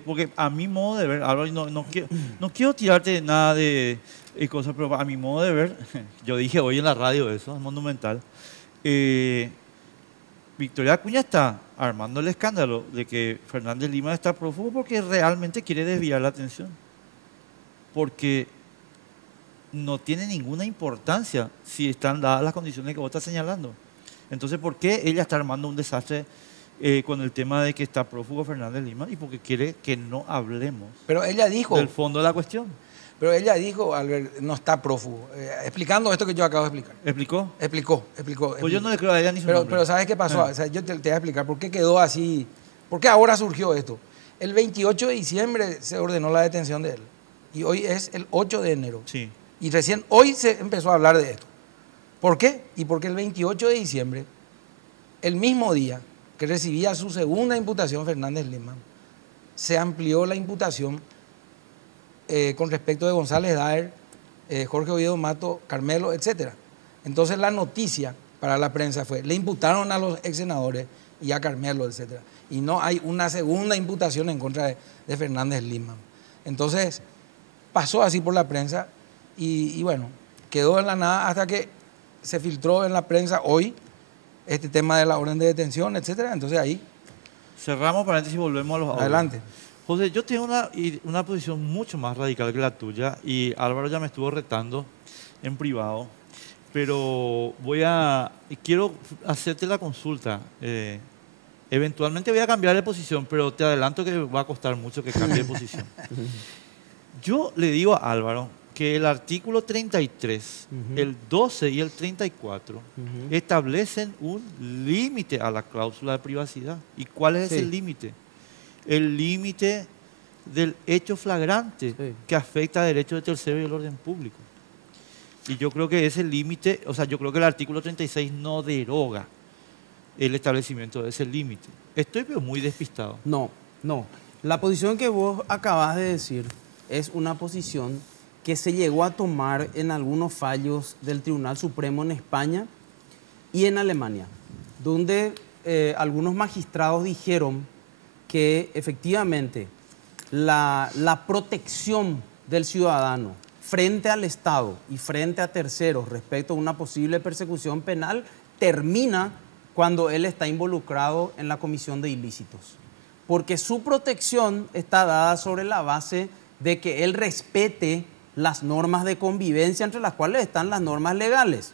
porque a mi modo de ver, Álvaro, no quiero tirarte nada de cosas, pero a mi modo de ver, yo dije hoy en la radio eso, es Monumental, Victoria Acuña está armando el escándalo de que Fernández Lima está prófugo porque realmente quiere desviar la atención. Porque no tiene ninguna importancia si están dadas las condiciones que vos estás señalando. Entonces, ¿por qué ella está armando un desastre con el tema de que está prófugo Fernández Lima? Y porque quiere que no hablemos pero ella dijo, del fondo de la cuestión. Pero ella dijo, Albert, no está prófugo, explicando esto que yo acabo de explicar. ¿Explicó? Explicó. Pues yo no le creo a ella ni su nombre. Pero ¿sabes qué pasó? O sea, yo te voy a explicar por qué quedó así, por qué ahora surgió esto. El 28 de diciembre se ordenó la detención de él y hoy es el 8 de enero. Sí. Y recién hoy se empezó a hablar de esto. ¿Por qué? Y porque el 28 de diciembre, el mismo día que recibía su segunda imputación Fernández Lima, se amplió la imputación con respecto de González Daer, Jorge Oviedo Mato, Carmelo, etc. Entonces la noticia para la prensa fue, le imputaron a los ex senadores y a Carmelo, etc. Y no hay una segunda imputación en contra de Fernández Lima. Entonces pasó así por la prensa y bueno, quedó en la nada hasta que se filtró en la prensa hoy este tema de la orden de detención, etc. Entonces ahí... Cerramos paréntesis y volvemos a los audios. Adelante. José, yo tengo una posición mucho más radical que la tuya y Álvaro ya me estuvo retando en privado, pero quiero hacerte la consulta. Eventualmente voy a cambiar de posición, pero te adelanto que va a costar mucho que cambie de posición. Yo le digo a Álvaro que el artículo 33, el 12 y el 34 establecen un límite a la cláusula de privacidad. ¿Y cuál es ese límite? El límite del hecho flagrante que afecta a derechos de tercero y el orden público. Y yo creo que ese límite, o sea, yo creo que el artículo 36 no deroga el establecimiento de ese límite. Estoy pero muy despistado. No. La posición que vos acabas de decir es una posición que se llegó a tomar en algunos fallos del Tribunal Supremo en España y en Alemania, donde algunos magistrados dijeron que efectivamente la protección del ciudadano frente al Estado y frente a terceros respecto a una posible persecución penal termina cuando él está involucrado en la comisión de ilícitos. Porque su protección está dada sobre la base de que él respete las normas de convivencia entre las cuales están las normas legales.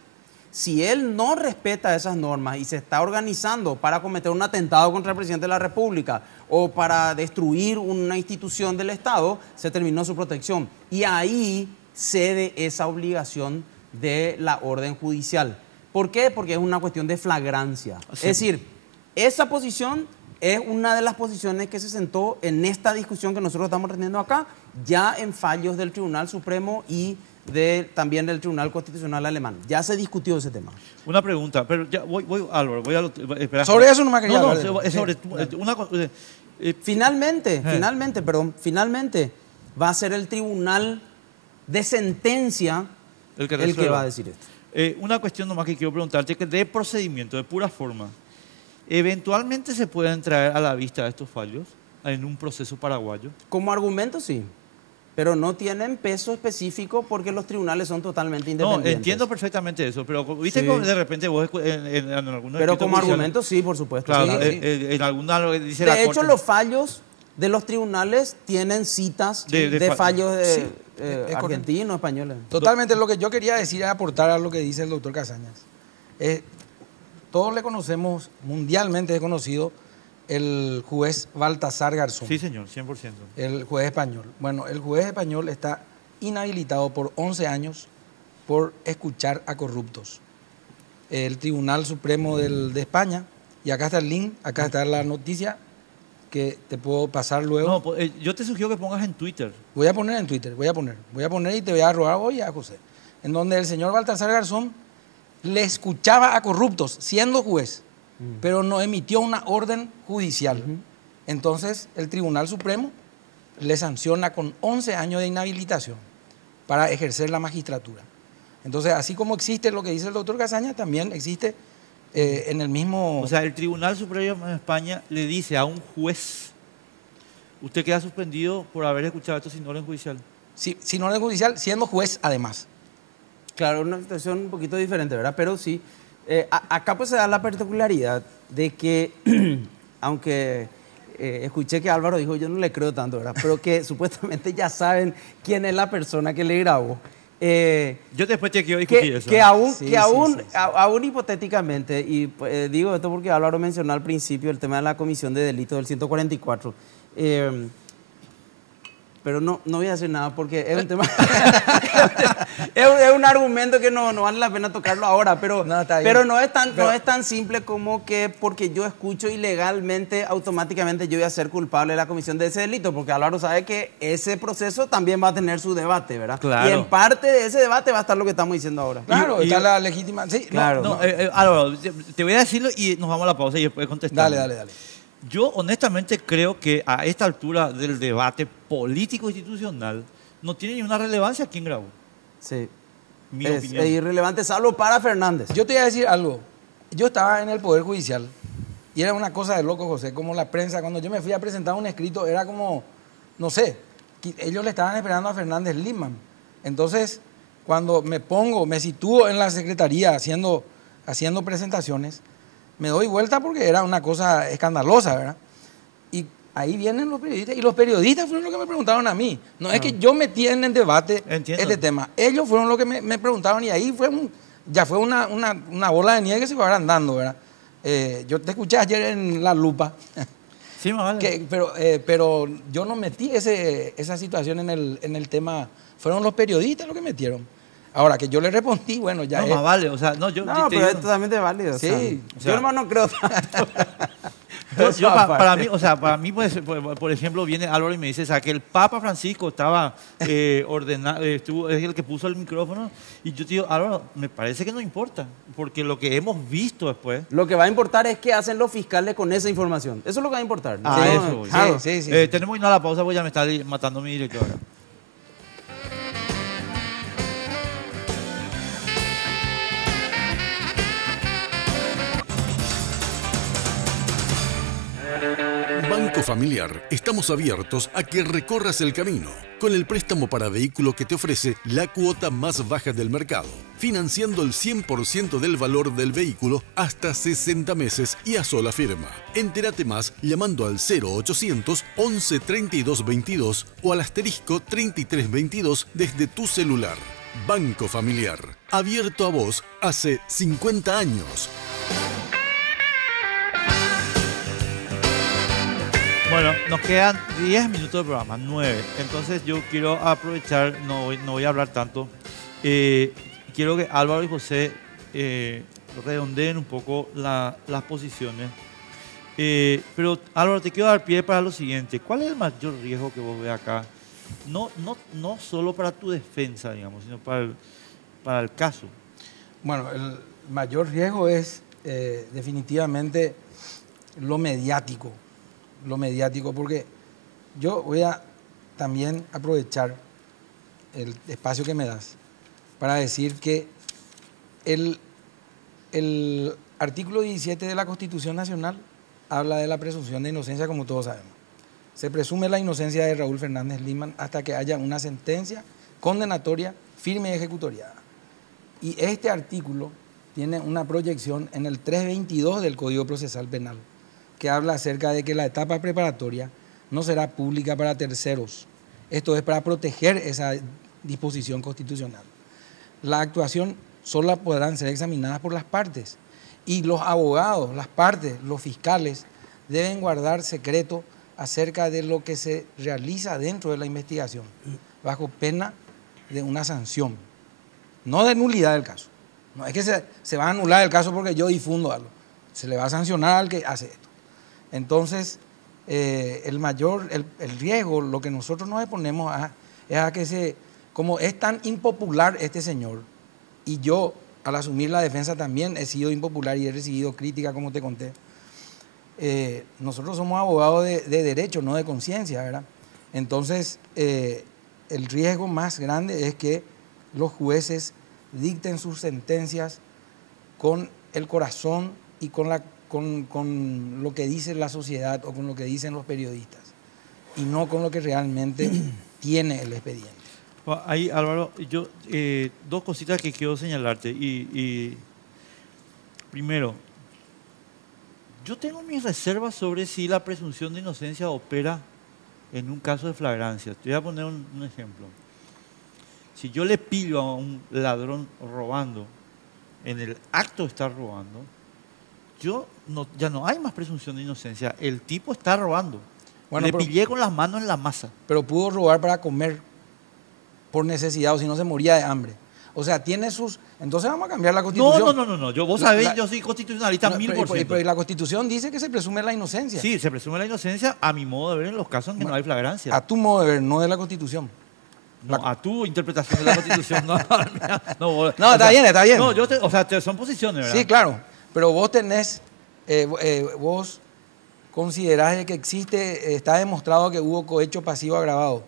Si él no respeta esas normas y se está organizando para cometer un atentado contra el presidente de la República o para destruir una institución del Estado, se terminó su protección. Y ahí cede esa obligación de la orden judicial. ¿Por qué? Porque es una cuestión de flagrancia. Sí. Es decir, esa posición es una de las posiciones que se sentó en esta discusión que nosotros estamos teniendo acá, ya en fallos del Tribunal Supremo y también del Tribunal Constitucional Alemán. Ya se discutió ese tema. Una pregunta, pero ya Álvaro, espera. Sobre eso no me quería hablar. No, es sobre una cosa. Finalmente va a ser el Tribunal de Sentencia el que va a decir esto. Una cuestión nomás que quiero preguntarte, que de procedimiento, de pura forma, ¿eventualmente se pueden traer a la vista estos fallos en un proceso paraguayo? Como argumento, sí. Pero no tienen peso específico porque los tribunales son totalmente independientes. No, entiendo perfectamente eso, pero viste que de repente vos en algunos... Pero como argumento, sí, por supuesto. Claro, sí. En alguna lo que dice de la hecho, Corte... los fallos de los tribunales tienen citas de fallos argentinos, españoles. Totalmente, lo que yo quería decir es aportar a lo que dice el doctor Casañas. Todos le conocemos, mundialmente es conocido, el juez Baltasar Garzón. Sí, señor, 100%. El juez español. Bueno, el juez español está inhabilitado por 11 años por escuchar a corruptos. El Tribunal Supremo de España, y acá está el link, acá está la noticia que te puedo pasar luego. No, yo te sugiero que pongas en Twitter. Voy a poner en Twitter, voy a poner y te voy a robar hoy a José. En donde el señor Baltasar Garzón le escuchaba a corruptos siendo juez, pero no emitió una orden judicial. Entonces, el Tribunal Supremo le sanciona con 11 años de inhabilitación para ejercer la magistratura. Entonces, así como existe lo que dice el doctor Casaña, también existe en el mismo... O sea, el Tribunal Supremo en España le dice a un juez, usted queda suspendido por haber escuchado esto sin orden judicial. Sí, sin orden judicial, siendo juez además. Claro, una situación un poquito diferente, ¿verdad? Pero sí, acá pues se da la particularidad de que, aunque escuché que Álvaro dijo, yo no le creo tanto, ¿verdad? Pero que supuestamente ya saben quién es la persona que le grabó. Yo después te quiero discutir eso. Aún hipotéticamente, y digo esto porque Álvaro mencionó al principio el tema de la comisión de delitos del 144, pero no voy a decir nada porque es un tema es un argumento que no vale la pena tocarlo ahora, pero no es tan simple como que porque yo escucho ilegalmente automáticamente yo voy a ser culpable de la comisión de ese delito, porque Álvaro sabe que ese proceso también va a tener su debate, ¿verdad? Claro. Y en parte de ese debate va a estar lo que estamos diciendo ahora. Claro, está la legítima... Sí, claro. Álvaro, te voy a decirlo y nos vamos a la pausa y después contestar. Dale. Yo honestamente creo que a esta altura del debate político institucional no tiene ninguna relevancia quién grabó. Sí. Es irrelevante, salvo para Fernández. Yo te voy a decir algo. Yo estaba en el Poder Judicial y era una cosa de loco, José, como la prensa. Cuando yo me fui a presentar un escrito, era como, no sé, ellos le estaban esperando a Fernández Lindman. Entonces, cuando me sitúo en la secretaría haciendo presentaciones, me doy vuelta porque era una cosa escandalosa, ¿verdad? Y ahí vienen los periodistas, y los periodistas fueron los que me preguntaron a mí. No es que yo metí en el debate este tema. Ellos fueron los que me preguntaron y ahí ya fue una bola de nieve que se fue agrandando, ¿verdad? Yo te escuché ayer en La Lupa. Sí, vale. Pero yo no metí esa situación en el tema. Fueron los periodistas los que metieron. Ahora, que yo le respondí, bueno, ya no, más vale, o sea, pero es totalmente válido. Sí. Yo hermano no creo tanto. Para mí, pues, por ejemplo, viene Álvaro y me dice, o sea, que el Papa Francisco estaba ordenado, es el que puso el micrófono, y yo te digo, Álvaro, me parece que no importa, porque lo que hemos visto después... Lo que va a importar es qué hacen los fiscales con esa información. Eso es lo que va a importar. Sí. Tenemos que ir a la pausa porque ya me está matando mi director. Banco Familiar, estamos abiertos a que recorras el camino con el préstamo para vehículo que te ofrece la cuota más baja del mercado, financiando el 100% del valor del vehículo hasta 60 meses y a sola firma. Entérate más llamando al 0800 11 32 22 o al asterisco 33 22 desde tu celular. Banco Familiar, abierto a vos hace 50 años. Bueno, nos quedan 10 minutos de programa, 9. Entonces yo quiero aprovechar, no voy a hablar tanto. Quiero que Álvaro y José redondeen un poco las posiciones. Pero Álvaro, te quiero dar pie para lo siguiente. ¿Cuál es el mayor riesgo que vos ves acá? No solo para tu defensa, digamos, sino para el caso. Bueno, el mayor riesgo es definitivamente lo mediático, porque yo voy a también aprovechar el espacio que me das para decir que el artículo 17 de la Constitución Nacional habla de la presunción de inocencia, como todos sabemos. Se presume la inocencia de Raúl Fernández Lindman hasta que haya una sentencia condenatoria firme y ejecutoriada. Y este artículo tiene una proyección en el 322 del Código Procesal Penal, que habla acerca de que la etapa preparatoria no será pública para terceros. Esto es para proteger esa disposición constitucional. La actuación solo podrán ser examinadas por las partes y los abogados, las partes, los fiscales deben guardar secreto acerca de lo que se realiza dentro de la investigación, bajo pena de una sanción, no de nulidad del caso. No es que se va a anular el caso porque yo difundo algo, se le va a sancionar al que hace esto. Entonces, el riesgo, lo que nosotros nos exponemos es a que como es tan impopular este señor, y yo al asumir la defensa también he sido impopular y he recibido crítica, como te conté, nosotros somos abogados de derecho, no de conciencia, ¿verdad? Entonces, el riesgo más grande es que los jueces dicten sus sentencias con el corazón y con lo que dice la sociedad o con lo que dicen los periodistas y no con lo que realmente tiene el expediente. Ahí, Álvaro, yo dos cositas que quiero señalarte. Primero, yo tengo mis reservas sobre si la presunción de inocencia opera en un caso de flagrancia. Te voy a poner un ejemplo. Si yo le pillo a un ladrón robando, en el acto de estar robando, ya no hay más presunción de inocencia. El tipo está robando. Bueno, le pillé con las manos en la masa. Pero pudo robar para comer por necesidad, o si no se moría de hambre. O sea, tiene sus... Entonces vamos a cambiar la Constitución. No. Vos sabés, yo soy constitucionalista 1000%. Pero la Constitución dice que se presume la inocencia. Sí, se presume la inocencia a mi modo de ver en los casos en que no hay flagrancia. A tu modo de ver, no de la Constitución. No, a tu interpretación de la Constitución. No, está bien. No, son posiciones, ¿verdad? Sí, claro. Pero vos tenés... vos considerás que existe... Está demostrado que hubo cohecho pasivo agravado.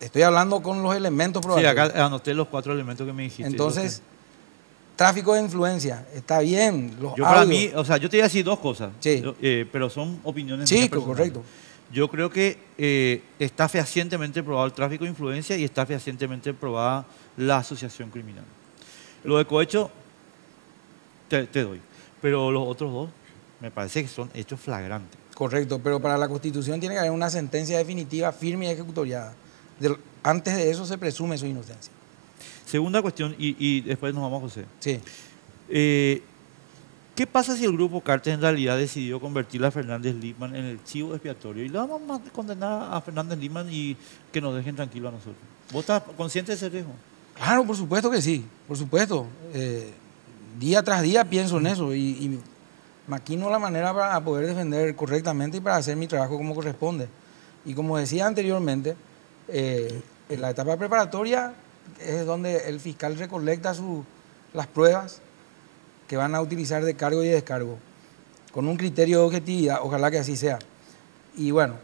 Estoy hablando con los elementos probatorios. Sí, acá anoté los 4 elementos que me dijiste. Entonces, tráfico de influencia, está bien. Para mí, yo te voy a decir 2 cosas, sí. Pero son opiniones. Sí, correcto. Yo creo que está fehacientemente probado el tráfico de influencia y está fehacientemente probada la asociación criminal. Lo de cohecho, te doy. Pero los otros 2, me parece que son hechos flagrantes. Correcto, pero para la Constitución tiene que haber una sentencia definitiva, firme y ejecutoriada. Antes de eso se presume su inocencia. Segunda cuestión, y después nos vamos a José. Sí. ¿Qué pasa si el grupo Cartes en realidad decidió convertir a Fernández Lipman en el chivo expiatorio? Y le vamos a condenar a Fernández Lipman y que nos dejen tranquilos a nosotros. ¿Vos estás consciente de ese riesgo? Claro, por supuesto que sí, por supuesto. Día tras día pienso en eso y maquino la manera para poder defender correctamente y para hacer mi trabajo como corresponde. Y como decía anteriormente, en la etapa preparatoria es donde el fiscal recolecta las pruebas que van a utilizar de cargo y descargo, con un criterio de objetividad, ojalá que así sea. Y bueno,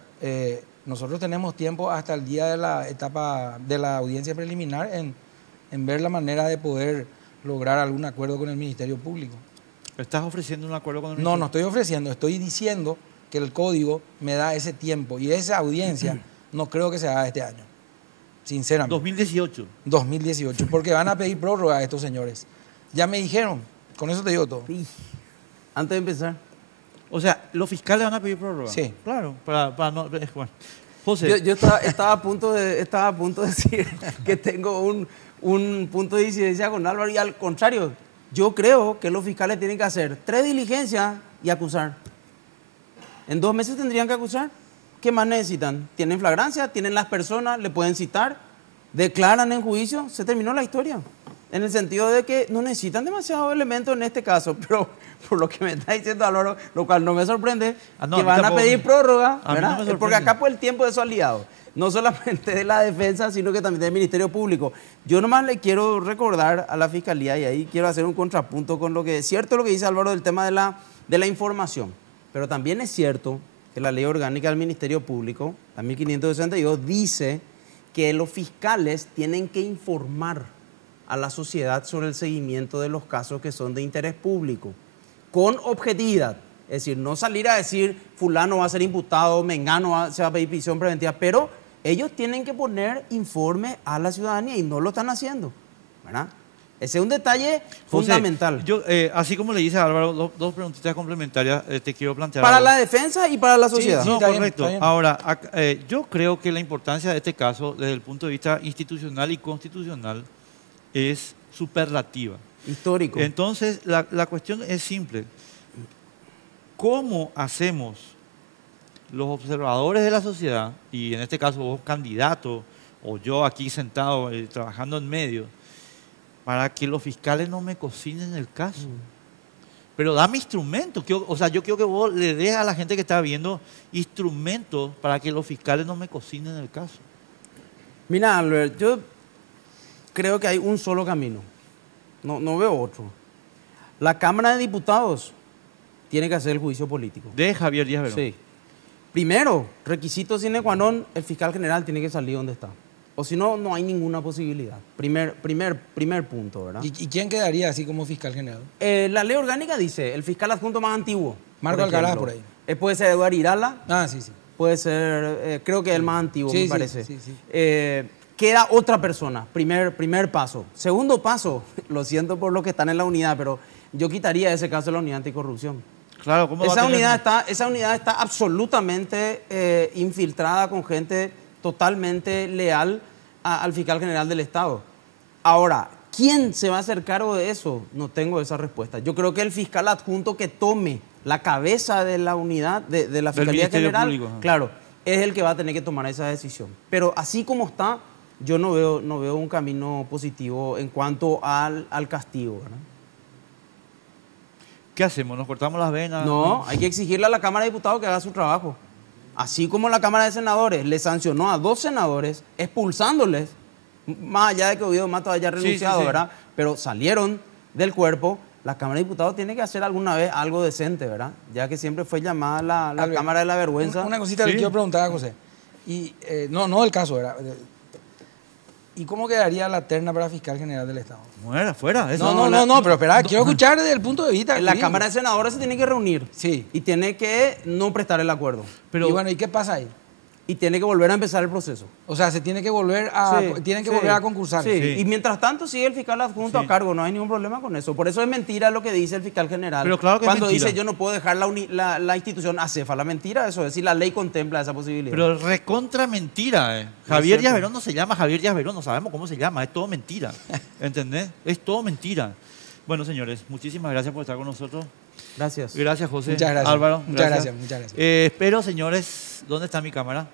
nosotros tenemos tiempo hasta el día de la etapa de la audiencia preliminar en ver la manera de poder lograr algún acuerdo con el Ministerio Público. ¿Estás ofreciendo un acuerdo con el Ministerio? No estoy ofreciendo, estoy diciendo que el código me da ese tiempo y esa audiencia no creo que se haga este año, sinceramente. 2018. 2018, porque van a pedir prórroga a estos señores. Ya me dijeron, con eso te digo todo. Sí. Antes de empezar. O sea, ¿los fiscales van a pedir prórroga? Sí. Claro, para no... Bueno. José. Yo estaba a punto de decir que tengo un punto de disidencia con Álvaro y al contrario, yo creo que los fiscales tienen que hacer 3 diligencias y acusar. En 2 meses tendrían que acusar. ¿Qué más necesitan? Tienen flagrancia, tienen las personas, le pueden citar, declaran en juicio, se terminó la historia. En el sentido de que no necesitan demasiados elementos en este caso, pero por lo que me está diciendo Álvaro, lo cual no me sorprende, que van a pedir prórroga, ¿verdad? No porque acá por el tiempo de esos aliados, no solamente de la defensa, sino que también del Ministerio Público. Yo nomás le quiero recordar a la Fiscalía, y ahí quiero hacer un contrapunto con lo que es cierto lo que dice Álvaro del tema de la información, pero también es cierto que la Ley Orgánica del Ministerio Público, la 1562, dice que los fiscales tienen que informar a la sociedad sobre el seguimiento de los casos que son de interés público, con objetividad. Es decir, no salir a decir fulano va a ser imputado, mengano se va a pedir prisión preventiva, pero ellos tienen que poner informe a la ciudadanía y no lo están haciendo, ¿verdad? Ese es un detalle fundamental. Yo, así como le dice a Álvaro, dos preguntitas complementarias te quiero plantear. Para la defensa y para la sociedad. Sí, no, correcto. Bien. Ahora, yo creo que la importancia de este caso, desde el punto de vista institucional y constitucional, es superlativa. Histórico. Entonces, la cuestión es simple. ¿Cómo hacemos los observadores de la sociedad, y en este caso vos candidato, o yo aquí sentado trabajando en medio, para que los fiscales no me cocinen el caso? Pero dame instrumentos. Yo quiero que vos le des a la gente que está viendo instrumentos para que los fiscales no me cocinen el caso. Mira, Albert, yo creo que hay un solo camino. No veo otro. La Cámara de Diputados tiene que hacer el juicio político. De Javier Díaz Verón. Sí. Primero, requisito sine qua non, el fiscal general tiene que salir donde está. O si no, no hay ninguna posibilidad. Primer punto, ¿verdad? ¿Y quién quedaría así como fiscal general? La ley orgánica dice, el fiscal adjunto más antiguo. Marco Alcaraz, por ahí. Puede ser Eduardo Irala. Ah, sí. Puede ser, creo que es el más antiguo, me parece. Sí. Queda otra persona, primer paso. Segundo paso, lo siento por los que están en la unidad, pero yo quitaría ese caso de la unidad anticorrupción. Claro, ¿cómo esa unidad está absolutamente infiltrada con gente totalmente leal al fiscal general del Estado. Ahora, ¿quién se va a hacer cargo de eso? No tengo esa respuesta. Yo creo que el fiscal adjunto que tome la cabeza de la unidad, de la Fiscalía General, Público, claro, es el que va a tener que tomar esa decisión. Pero así como está, yo no veo un camino positivo en cuanto al castigo, ¿verdad? ¿Qué hacemos? ¿Nos cortamos las venas? No, hay que exigirle a la Cámara de Diputados que haga su trabajo. Así como la Cámara de Senadores le sancionó a 2 senadores expulsándoles, más allá de que Ovidio Mato haya renunciado, ¿verdad? Pero salieron del cuerpo. La Cámara de Diputados tiene que hacer alguna vez algo decente, ¿verdad? Ya que siempre fue llamada la Cámara de la Vergüenza. Una cosita que quiero preguntar a José. Y, no el caso, ¿verdad? ¿Y cómo quedaría la terna para fiscal general del Estado? Fuera. Eso No, pero espera, quiero escuchar desde el punto de vista. La Cámara de Senadores se tiene que reunir. Sí. Y tiene que no prestar el acuerdo. Pero, y bueno, ¿y qué pasa ahí? Y tiene que volver a empezar el proceso. O sea, se tiene que volver a, volver a concursar. Sí. Y mientras tanto sigue el fiscal adjunto a cargo, no hay ningún problema con eso. Por eso es mentira lo que dice el fiscal general. Pero claro que cuando es mentira. dice yo no puedo dejar la institución acéfala. Mentira eso, es decir, la ley contempla esa posibilidad. Pero recontra mentira. Javier Díaz Verón no se llama Javier Díaz Verón, no sabemos cómo se llama, es todo mentira. ¿Entendés? Es todo mentira. Bueno, señores, muchísimas gracias por estar con nosotros. Gracias. Gracias, José. Muchas gracias. Álvaro. Muchas gracias. Espero, señores, ¿dónde está mi cámara?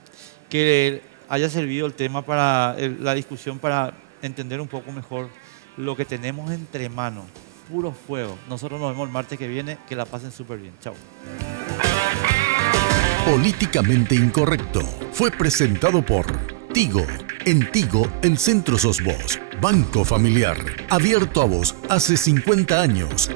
Que haya servido el tema para la discusión para entender un poco mejor lo que tenemos entre manos. Puro fuego. Nosotros nos vemos el martes que viene. Que la pasen súper bien. Chao. Políticamente Incorrecto fue presentado por Tigo. En Tigo, el centro sos vos. Banco Familiar. Abierto a vos hace 50 años.